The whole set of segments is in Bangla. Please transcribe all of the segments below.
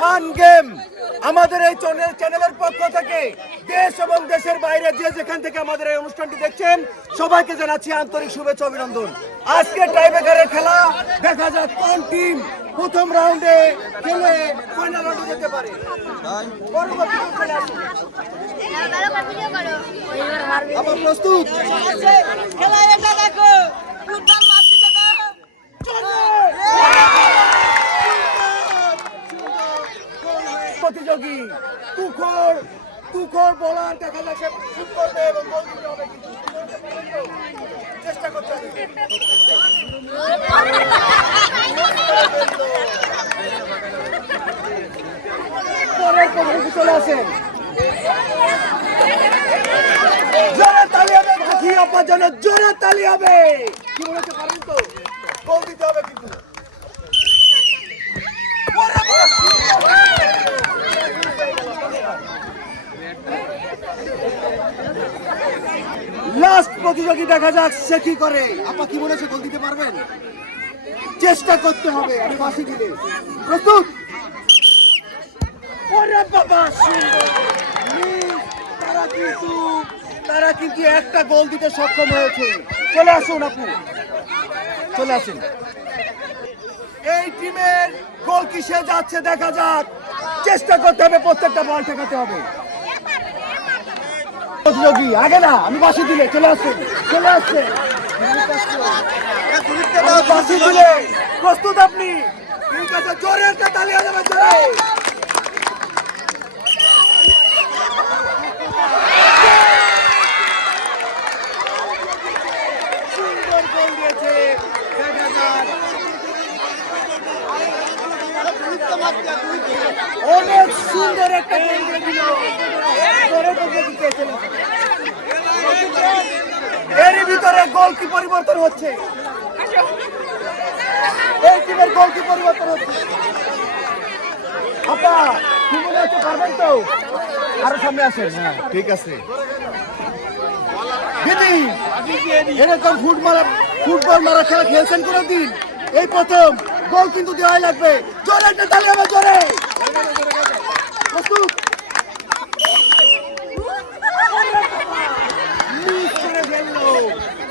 ফান গেম আমাদের এই চ্যানেলের পক্ষ থেকে দেশ এবং দেশের বাইরে যে যেখান থেকে আমাদের এই অনুষ্ঠানটি দেখছেন সবাইকে জানাচ্ছি আন্তরিক শুভেচ্ছা অভিনন্দন। আজকে টাইব্রেকারের খেলা, দেখা যাক কোন টিম প্রথম রাউন্ডে খেলে ফাইনাল রাউন্ডে যেতে পারে। আবার প্রস্তুত? খেলা এটা দেখো, ফুটবল মারতে দাও। প্রতিযোগী তুখর বোলার, দেখা যাচ্ছে শুট করবে এবং গোল দিতে হবে, চেষ্টা করতে হবে। পরের প্রতিযোগী চলে আসেন, জোরে তালি হবে, দেখি আপনার জন্য জোরে তালি হবে। কি মনে হচ্ছে, পারেন তো? গোল দিতে হবে কিন্তু। লাস্ট প্রতিযোগী, দেখা যাক সে কি করে। আপা কি মনে হচ্ছে, গোল দিতে পারবেন? চেষ্টা করতে হবে। আমি বাসি দিলে প্রস্তুত? ওরে বাবা, সুন্দর মিস। তারা কিন্তু একটা গোল দিতে সক্ষম হয়েছে। চলে আসুন আপু, চলে আসুন। এই টিমের গোল কিসে যাচ্ছে দেখা যাক। চেষ্টা করতে হবে, প্রত্যেকটা বল ঠেকাতে হবে। প্রতিযোগী আগে না, আমি বাসি দিলে চলে আসুন, চলে আসছে। বাসি দিলে প্রস্তুত আপনি? ঠিক আছে, জোরে একটা তালি হয়ে যাবে, জোরে। সুন্দর গোল দিয়েছে, দেখা যাক। অনেক সুন্দর একটা গোল দিয়ে দিল। এর ভিতরে গোল কি পরিবর্তন হচ্ছে? এই টিমের গোল কি পরিবর্তন হচ্ছে? আপা কি মনে হচ্ছে, পারবেন তো? আরো সামনে আসেন। হ্যাঁ ঠিক আছে দিদি, এরকম ফুটবল মারা খেলা খেলছেন কোনোদিন? এই প্রথম গোল কিন্তু দেওয়াই লাগবে। জোরে একটা তালি হবে, জোরে। প্রস্তুত? মিস করে ফেললো।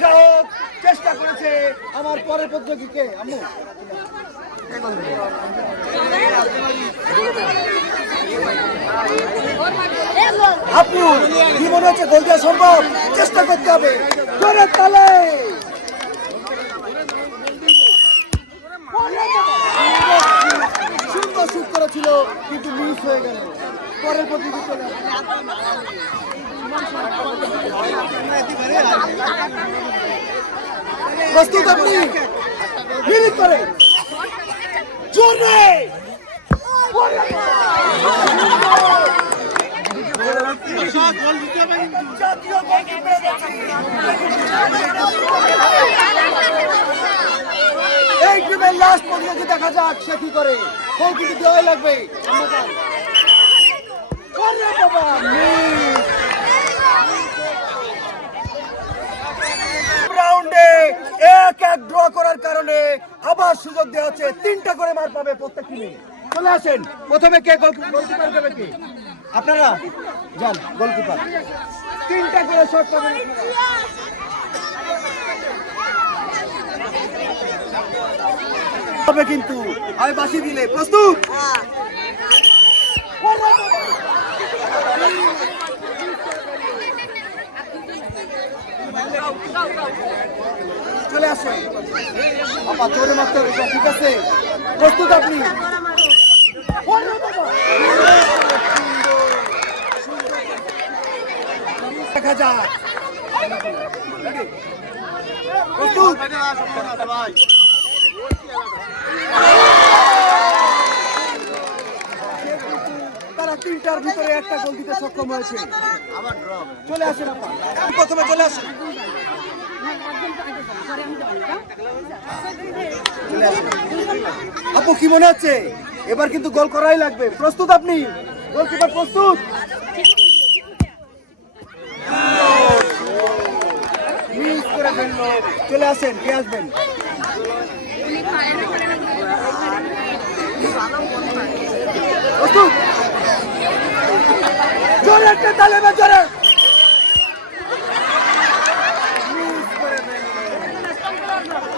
যাই হোক, চেষ্টা করেছে। আমার পরের প্রতিযোগীকে আম্মু আপু কি মনে হচ্ছে, গোল দেওয়া সম্ভব? চেষ্টা করতে হবে, জোরে তালে। সুন্দর শুট করেছিল কিন্তু মিস হয়ে গেল। পরের প্রতিযোগী চলে প্রস্তুত আপনি? মিনিট করে জোরে। এই টিমের লাস্ট প্রতিযোগী, দেখা যাক সে কি করে। গোল কিন্তু দেওয়াই লাগবে। রাউন্ডে 1-1 ড্র করার কারণে আবার সুযোগ দেওয়া হচ্ছে। 3টা করে মার পাবে প্রত্যেক টিমে। চলে আসেন, প্রথমে কে গোলকিপার দেবে? কি আপনারা যান, গোলকিপার। 3টা করে শট পাবেন হবে কিন্তু। আমি বাসি দিলে প্রস্তুত? চলে আসে আপা, জোরে মারতে হবে, ঠিক আছে? প্রস্তুত আপনি? দেখা যাক, প্রস্তুত? তারা 3টার ভিতরে একটা গোল দিতে সক্ষম হয়েছে। চলে আসেন আপা, প্রথমে চলে আসেন। আপু কি মনে হচ্ছে, এবার কিন্তু গোল করাই লাগবে? প্রস্তুত আপনি? গোলকিপার প্রস্তুত? মিস করে ফেললো। চলে আসেন, কে আসবেন? একটা তালি হবে জোরে।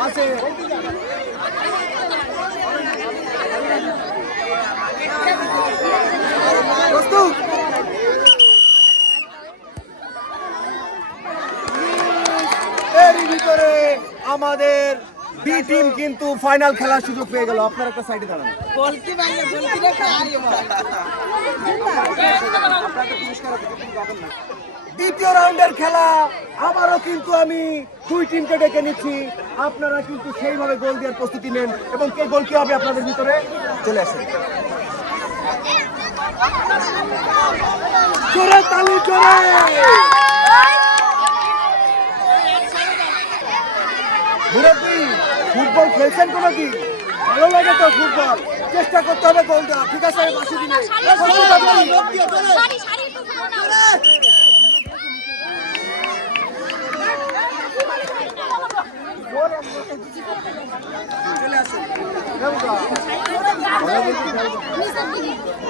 আছে প্রস্তুত। এরই ভিতরে আমাদের বি টিম কিন্তু ফাইনাল খেলার সুযোগ পেয়ে গেল। আপনার একটা সাইডে দাঁড়ান। দ্বিতীয় রাউন্ডের খেলা আবারও কিন্তু আমি দুই টিমকে ডেকে নিচ্ছি। আপনারা কিন্তু সেইভাবে গোল দেওয়ার প্রস্তুতি নেন এবং কে গোল কি হবে আপনাদের ভিতরে চলে আসেন। জোরে তালি জোরে। মুরব্বি ফুটবল খেলছেন কোনো কি? ভালো লাগে তো ফুটবল, চেষ্টা করতে হবে গোল দেওয়া। ঠিক আছে বাসি দিলে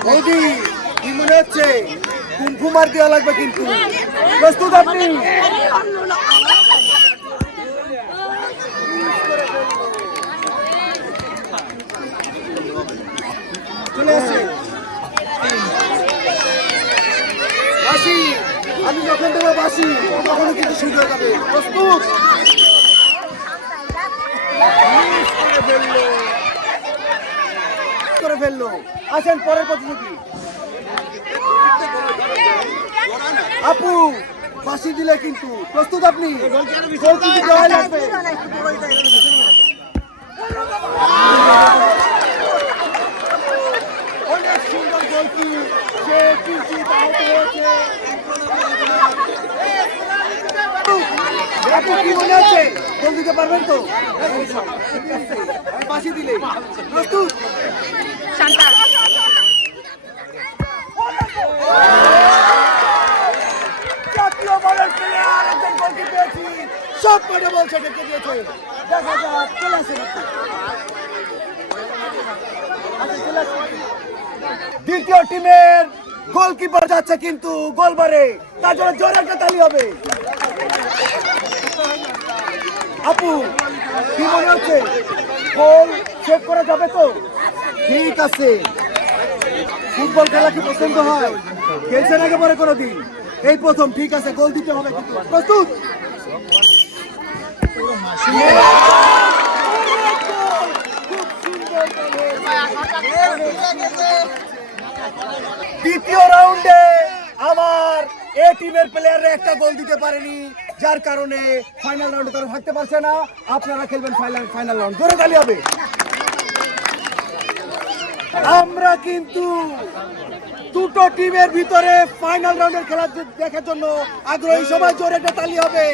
বৌদি কি মনে হচ্ছে? কুমকুমার দেওয়া লাগবে কিন্তু। প্রস্তুত আপনি? চলে আসে বাসি। আমি যখন দেবো বাসি তখনও কিন্তু শুরু হয়ে যাবে। প্রস্তুত? করে ফেললো। আসেন পরের প্রতিযোগী আপু। বাসি দিলে কিন্তু। প্রস্তুত আপনি? গোল কিন্তু দেওয়া লাগবে। অনেক সুন্দর গোল কি সে কিন্তু আহত হয়েছে। আপু কি মনে আছে? গোল দিতে পারবেন তো? বাসি দিলে। প্রস্তুত? জাতীয় বলের প্লেয়ার একজন গোলকি পেয়েছি। সব কটা বল সেটা দিয়েছে। দেখা যাক। চলে আসেন দ্বিতীয় টিমের গোলকিপার যাচ্ছে কিন্তু গোলবারে। তার জন্য জোরে একটা তালি হবে। আপু কি মনে হচ্ছে? গোল সেভ করা যাবে তো? ঠিক আছে। ফুটবল খেলা কি পছন্দ হয়? খেলছেন আগে পরে কোনোদিন? এই প্রথম। ঠিক আছে, গোল দিতে হবে কিন্তু। প্রস্তুত? দ্বিতীয় রাউন্ডে আমার এ টিমের প্লেয়াররা একটা গোল দিতে পারেনি, যার কারণে ফাইনাল রাউন্ডে তারা থাকতে পারছে না। আপনারা খেলবেন ফাইনাল রাউন্ড। জোরে তালি হবে। আমরা কিন্তু দুটো টিমের ভিতরে ফাইনাল রাউন্ডের খেলা দেখার জন্য আগ্রহী। সবাই জোরে একটা তালি হবে।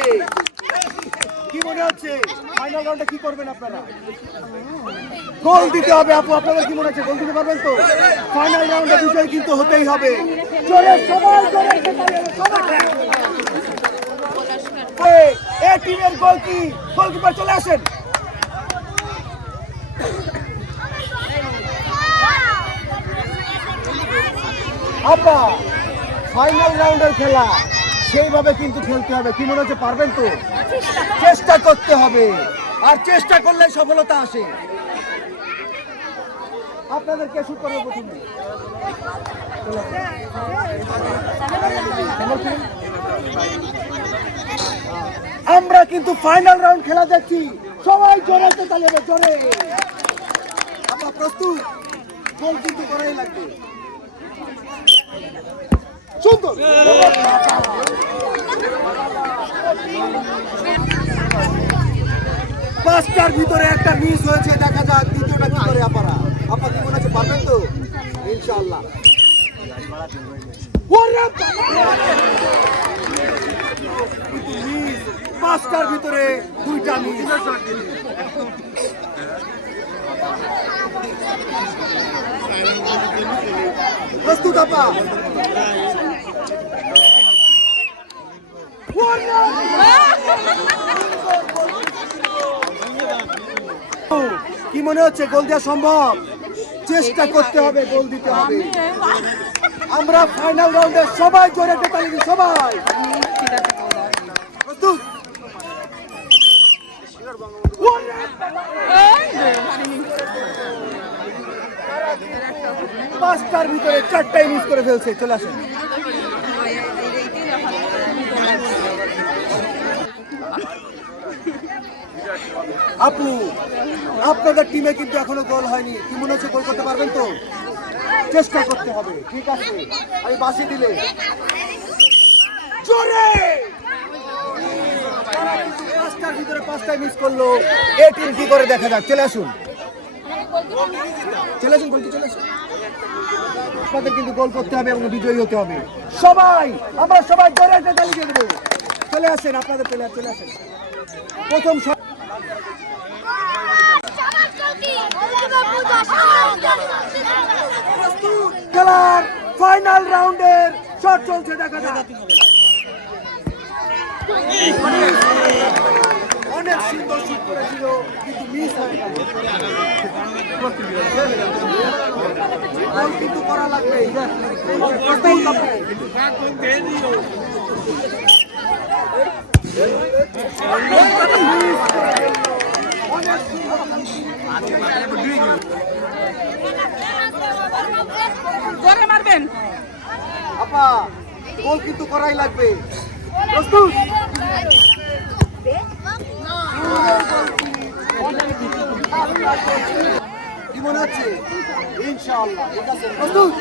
কি মনে হচ্ছে ফাইনাল রাউন্ডে কি করবেন আপনারা? গোল দিতে হবে। আপু আপনাদের কি মনে হচ্ছে? গোল দিতে পারবেন তো? ফাইনাল রাউন্ডে বিজয় কিন্তু হতেই হবে। জোরে সবাই জোরে একটা তালি হবে সবাই। এই টিমের গোলকিপার চলে আসেন। আপা ফাইনাল রাউন্ডের খেলা সেইভাবে কিন্তু খেলতে হবে। কি মনে হচ্ছে পারবেন তো? চেষ্টা করতে হবে, আর চেষ্টা করলে সফলতা আসে। আপনাদের কে শুট করবে প্রথমে? আমরা কিন্তু ফাইনাল রাউন্ড খেলা দেখছি। সবাই জোরে তালি হবে জোরে। আপা প্রস্তুত? গোল কিন্তু করাই লাগবে। সুন্দর। পাঁচটার ভিতরে একটা মিস হয়েছে। দেখা যাক দ্বিতীয়টা কি করে আপারা। আপা কি মনে হচ্ছে পারবেন তো? ইনশাআল্লাহ। পাঁচটার ভিতরে দুইটা মিস। প্রস্তুত আপা? কি মনে হচ্ছে গোল দেওয়া সম্ভব? চেষ্টা করতে হবে, গোল দিতে হবে। আমরা ফাইনাল রাউন্ডে সবাই জোরে একটা তালি দিই, সবাই প্রস্তুত? পাঁচটার ভিতরে চারটাই মিস করে ফেলছে। চলে আসেন। আপু, আপনাদের টিমে কিন্তু এখনো গোল হয়নি, কি মনে হচ্ছে গোল করতে পারবেন তো? চেষ্টা করতে হবে, ঠিক আছে? আমি বাসি দিলে জোরে তারা কিন্তু পাঁচটার ভিতরে পাঁচটাই মিস করলো। এই টিম কি করে দেখা যাক। চলে আসুন, চলে আসুন, বলতে চলে আসুন। আপনাদের কিন্তু গোল করতে হবে এবং বিজয়ী হতে হবে। সবাই আমরা সবাই জোরে একটা তালি দিয়ে দেবো। চলে আসেন, আপনাদের প্লেয়ার চলে আসেন। প্রথম খেলার ফাইনাল রাউন্ডের শট চলছে, দেখা যাক। অনেক সুন্দর শুট করেছিল কিন্তু মিস হয়ে গেল। গোল কিন্তু করা লাগবে। মারবেন আপা, গোল কিন্তু করাই লাগবে। প্রস্তুত? কি মনে হচ্ছে? ইনশাআল্লাহ ঠিক আছে। প্রস্তুত?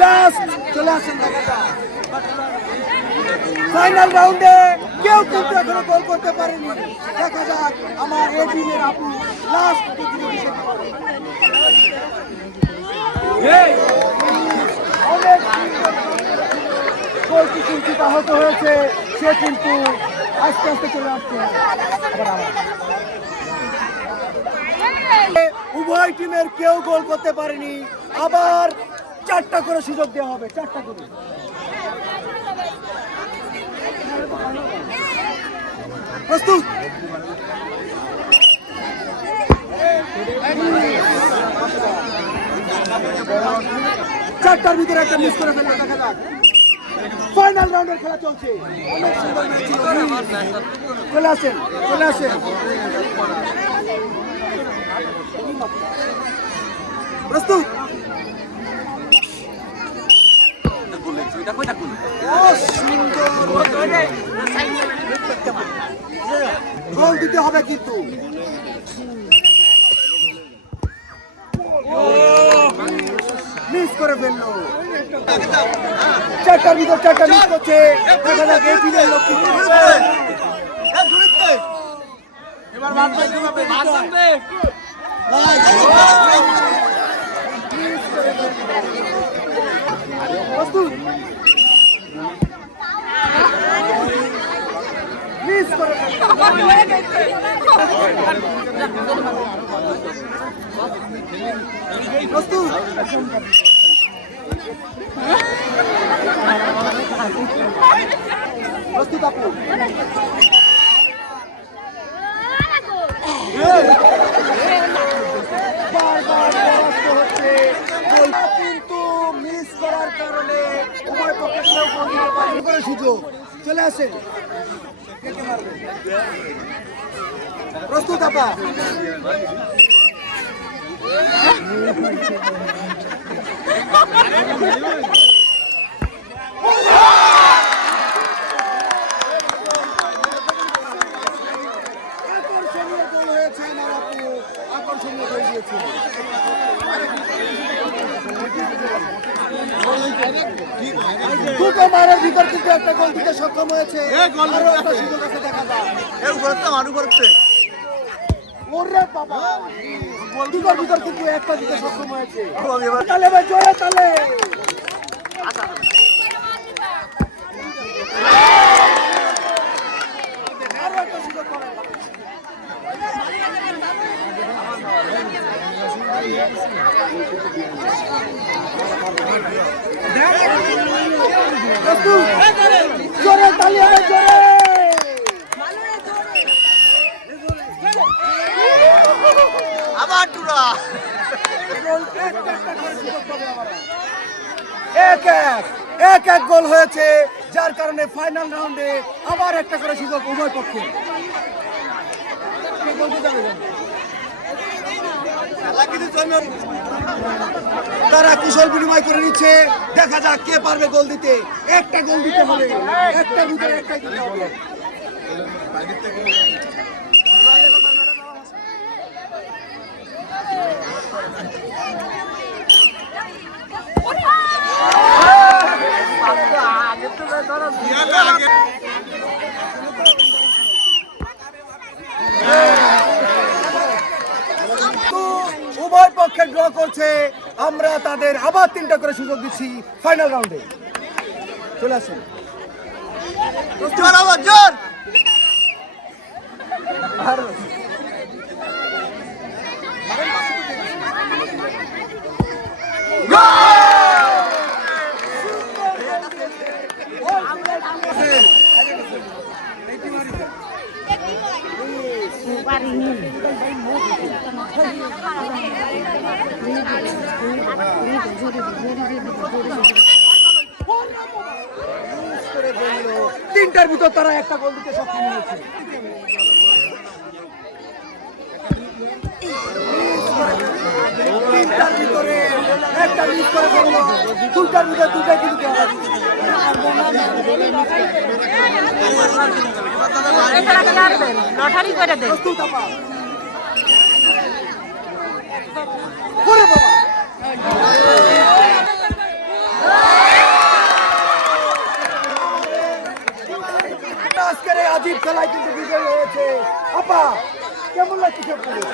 লাস্ট চলে আসেন, দেখা যাক। ফাইনাল রাউন্ডে কেউ কিন্তু এখনো গোল করতে পারেনি। দেখা যাক আমার এই টিমের আপু লাস্ট অনেক গোল কিঞ্চিত আহত হয়েছে, সে কিন্তু আস্তে আস্তে চলে আসছে। উভয় টিমের কেউ গোল করতে পারেনি। আবার চারটা করে সুযোগ দেওয়া হবে, চারটা করে। প্রস্তুত? চারটার ভিতরে একটা মিস করে ফেললো, দেখা যাক। ফাইনাল রাউন্ডের খেলা চলছে, অনেক সুন্দর ম্যাচ ছিল। চলে আসেন, চলে আসেন। প্রস্তুত? গোল দিতে হবে কিন্তু। মিস করে ফেললো। চারটার ভিতর চারটা মিস করছে, দেখা যাক এই টিমের লোক কি করছে। প্রস্তুত? মিস করে প্রস্তুত? প্রস্তুত আপু? বারবার পরাস্ত হচ্ছে কিন্তু মিস করার কারণে উভয় পক্ষে কেউ গোল দিতে পারেনি। করে সুযোগ, চলে আসেন। প্রস্তুত আপা? আকর্ষণীয় গোল হয়েছে আমার আপু, আকর্ষণীয় গোল দিয়েছে। দুটো মারের ভিতর কিন্তু একটা গোল দিতে সক্ষম হয়েছে। আরো একটা সুযোগ আছে, দেখা যাক। ওরে বাবা, দুটোর ভিতর কিন্তু একটা দিতে সক্ষম হয়েছে। তালে ভাই, জোরে তালে। আরো একটা সুযোগ পাবেন। প্রস্তুত? জোরে তালি হবে, জোরে। এক এক গোল হয়েছে, যার কারণে ফাইনাল রাউন্ডে আবার একটা করে সুযোগ উভয় পক্ষে। তারা কুশল বিনিময় করে নিচ্ছে, দেখা যাক কে পারবে গোল দিতে। একটা গোল দিতে হলে একটার ভিতরে একটাই দিতে হবে। উভয় পক্ষে ড্র করছে, আমরা তাদের আবার 3টা করে সুযোগ দিচ্ছি ফাইনাল রাউন্ডে। চলে আসুন। তিনটার ভিতর তারা একটা গোল দিতে সক্ষম হয়েছে। তিনটার ভিতরে একটা মিস করে ফেলল, দুটার ভিতরে দুটাই কিন্তু লটারি করে দেয়। আজকের এই আজীব খেলায় কিন্তু বিজয়ী হয়েছে। আপা কেমন লাগতেছে আপনাদের?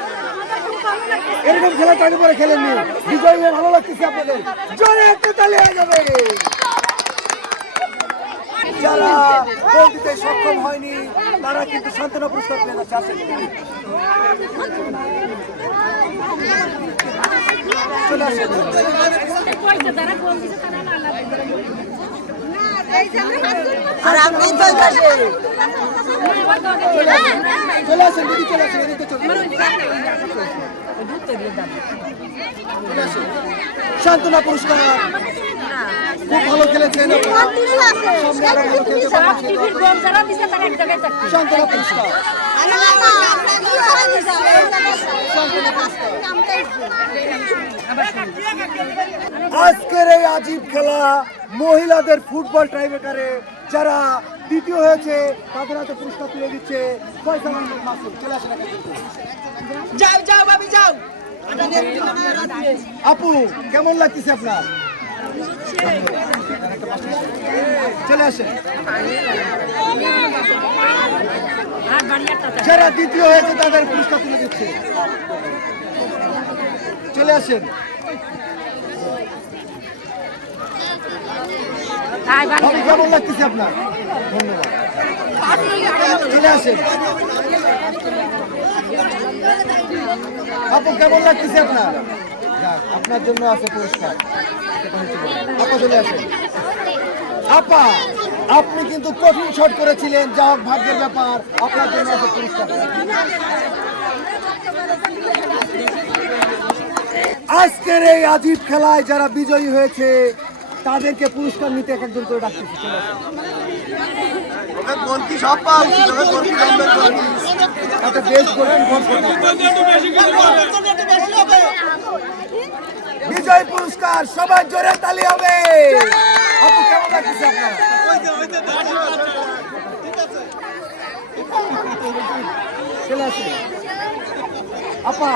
এরকম খেলা আগে পরে খেলেননি, বিজয়ী হয়ে ভালো লাগতেছে আপনাদের? জোরে একটা তালি হয়ে যাবে। যারা গোল দিতে সক্ষম হয়নি তারা কিন্তু সান্ত্বনা পুরস্কার পেয়ে যাচ্ছে। চলে আসেন। আর আপনি চলে আসেন। চলে আসেন দিদি, চলে আসেন এদিকে চলে আসেন। সান্ত্বনা পুরস্কার খুব ভালো খেলেছেন, সামনে আরো ভালো খেলতে পারবেন। সান্ত্বনা পুরস্কার আজকের এই আজীব খেলা মহিলাদের ফুটবল টাইব্রেকারে যারা দ্বিতীয় হয়েছে তাদের হাতে পুরস্কার তুলে দিচ্ছে ফয়সাল আহমেদ মাসুদ। চলে আসেন। যাও যাও ভাবি যাও। আপু কেমন লাগতেছে আপনার? চলে আসেন। যারা দ্বিতীয় হয়েছে তাদের পুরস্কার তুলে দিচ্ছে। চলে আসেন। কেমন লাগতেছে আপনার? ধন্যবাদ। চলে আসেন। আপু কেমন লাগতেছে আপনার? যাক, আপনার জন্য আছে পুরস্কার। আপা চলে আসেন। আপা আপনি কিন্তু কঠিন শট করেছিলেন, যা হোক ভাগ্যের ব্যাপার, আপনার জন্য আছে পুরস্কার। আজকের এই আজীব খেলায় যারা বিজয়ী হয়েছে তাদেরকে পুরস্কার নিতে এক একজন করে ডাকতেছি। বিজয় পুরস্কার সবাই জোরে তালি হবে। আপু কেমন লাগতেছে আপনার? চলে আসুন। আপা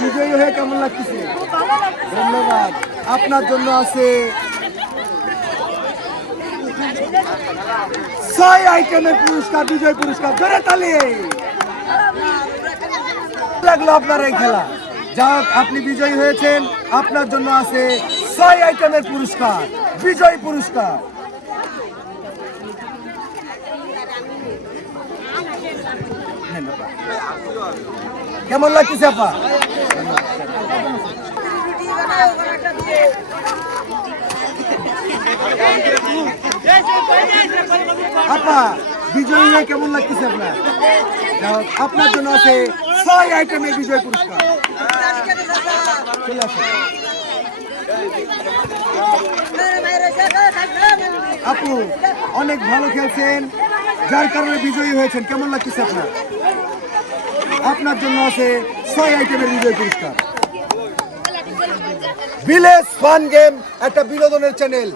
বিজয়ী হয়ে কেমন লাগতেছে? ধন্যবাদ। আপনার জন্য আছে 6 আইটেমের পুরস্কার, বিজয় পুরস্কার। জোরে তালি। লাগলো আপনার এই খেলা? যাক, আপনি বিজয়ী হয়েছেন, আপনার জন্য আছে 6 আইটেমের পুরস্কার, বিজয় পুরস্কার। কেমন লাগতেছে আপা? আপা বিজয়ী হয়ে কেমন লাগতেছে আপনার? আপনার জন্য আছে 6 আইটেমের বিজয় পুরস্কার। চলে আসো। আপু অনেক ভালো খেলছেন, যার কারণে বিজয়ী হয়েছেন। কেমন লাগতেছে আপনার? আপনার জন্য আছে 6 আইটেমের বিজয় পুরস্কার। ভিলেজ ফান গেম একটা বিনোদনের চ্যানেল,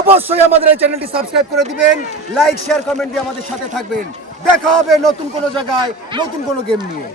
অবশ্যই আমাদের এই চ্যানেলটি সাবস্ক্রাইব করে দিবেন, লাইক শেয়ার কমেন্ট দিয়ে আমাদের সাথে থাকবেন। দেখা হবে নতুন কোনো জায়গায় নতুন কোনো গেম নিয়ে।